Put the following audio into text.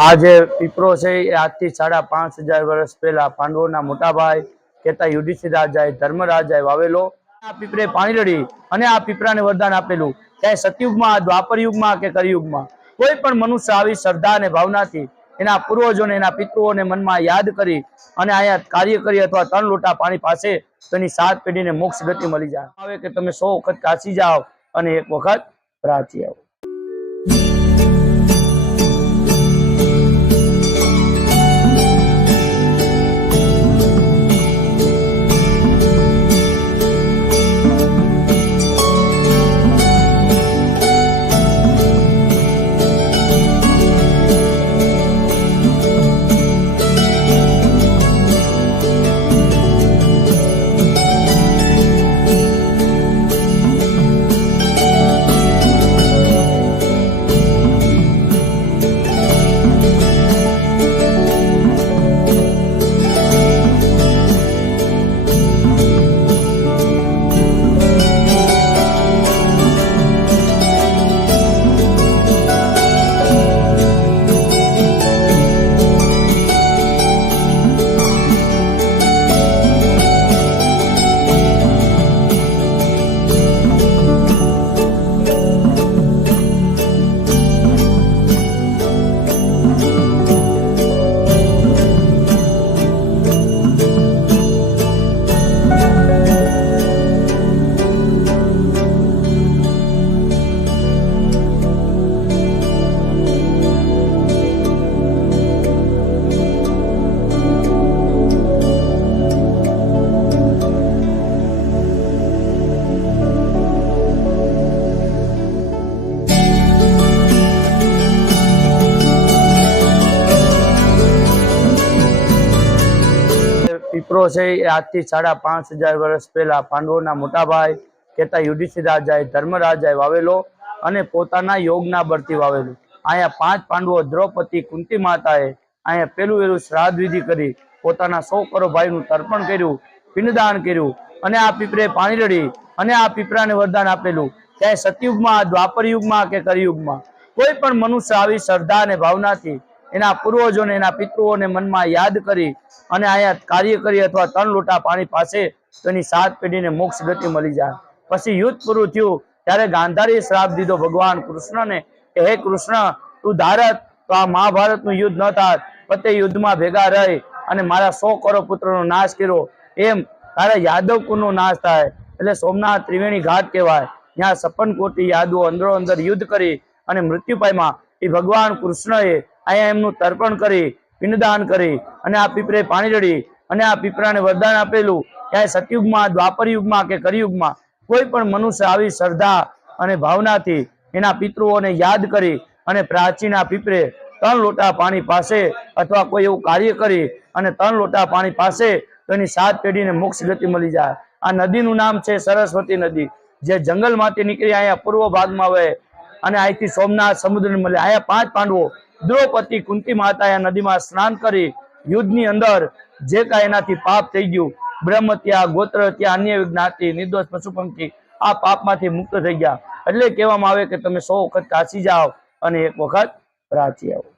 આ જે પીપળો છે એ આજથી 5,500 વર્ષ પહેલા પાંડવોના મોટા ભાઈ કહેતા યુધિષ્ઠિર રાજાએ ધર્મરાજાએ વાવેલો આ પીપળે પાણી રડી અને આ પીપળાને વરદાન આપેલું. ચાહે સતયુગમાં, દ્વાપર યુગમાં કે કળિયુગમાં કોઈ પણ મનુષ્ય આવી શ્રદ્ધા અને ભાવનાથી એના પૂર્વજોને, એના પિતૃઓને મનમાં યાદ કરી અને અહીંયા કાર્ય કરી અથવા 3 લોટા પાણી પાસે તો એની 7 પેઢીને મોક્ષ ગતિ મળી જાય. આવે કે તમે 100 વખત કાશી જાઓ અને 1 વખત પ્રાચી આવો. પીપળો છે એ આજથી 5,500 વર્ષ પહેલા પાંડવોના મોટા ભાઈ કહેતા યુધિષ્ઠિર રાજાએ ધર્મરાજાએ વાવેલો અને પોતાના યોગના બળથી વાવેલું. અહીંયા 5 પાંડવો દ્રૌપદી, કુંતી માતાએ અહીંયા પેલું શ્રાદ્ધ વિધિ કરી પોતાના 100 કરોડ ભાઈનું તર્પણ કર્યું, પિંડદાન કર્યું અને આ પીપળે પાણી રડી અને આ પીપળાને વરદાન આપેલું. ચાહે સતયુગમાં, દ્વાપર યુગમાં કે કળિયુગમાં કોઈ પણ મનુષ્ય આવી શ્રદ્ધા અને ભાવનાથી એના પૂર્વજોને, એના પિતૃઓને મનમાં યાદ કરી અને અહીંયા કાર્ય કરી અથવા 3 લોટા પાણી પાસે તો એની 7 પેઢીને મોક્ષ ગતિ મળી જાય. પછી યુદ્ધ પૂરું થયું ત્યારે ગાંધારીએ શ્રાપ દીધો ભગવાન કૃષ્ણને કે હે કૃષ્ણ, તું ધારત તો આ મહાભારતનું યુદ્ધ ન થાત, પણ તે યુદ્ધમાં ભેગા રહી અને મારા 100 કરોડ પુત્રનો નાશ કર્યો, એમ તારા યાદવ કુળનો નાશ થાય. એટલે સોમનાથ ત્રિવેણી ઘાટ કહેવાય. ત્યાં 56 કોટી યાદવો અંદરો અંદર યુદ્ધ કરી અને મૃત્યુ પામ્યા. એ ભગવાન કૃષ્ણએ અહીંયા એમનું તર્પણ કરી, પિંડદાન કરી અને આ પીપળે પાણી રડી અને આ પીપળાને વરદાન આપેલું. ચાહે સતયુગમાં, દ્વાપર યુગમાં કે કળિયુગમાં કોઈ પણ મનુષ્ય આવી શ્રદ્ધા અને ભાવનાથી એના પિતૃઓને યાદ કરી અને પ્રાચીના પીપળે 3 લોટા પાણી પાસે અથવા કોઈ એવું કાર્ય કરી અને 3 લોટા પાણી પાસે તો એની 7 પેઢીને મોક્ષ ગતિ મળી જાય. આ નદીનું નામ છે સરસ્વતી નદી, જે જંગલમાંથી નીકળી અહીંયા પૂર્વ ભાગમાં વહે અને અહીંથી સોમનાથ સમુદ્રને મળે. અહીંયા 5 પાંડવો દ્રૌપદી, કુંતી માતા આ નદીમાં સ્નાન કરી યુદ્ધની અંદર જે કાંઈ એનાથી પાપ થઈ ગયું, બ્રહ્મત્યા, ગોત્રહત્યા, અન્ય જ્ઞાતિ, નિર્દોષ પશુ પંખી આ પાપમાંથી મુક્ત થઈ ગયા. એટલે કહેવામાં આવે કે તમે 100 વખત કાશી જાઓ અને 1 વખત પ્રાચી આવો.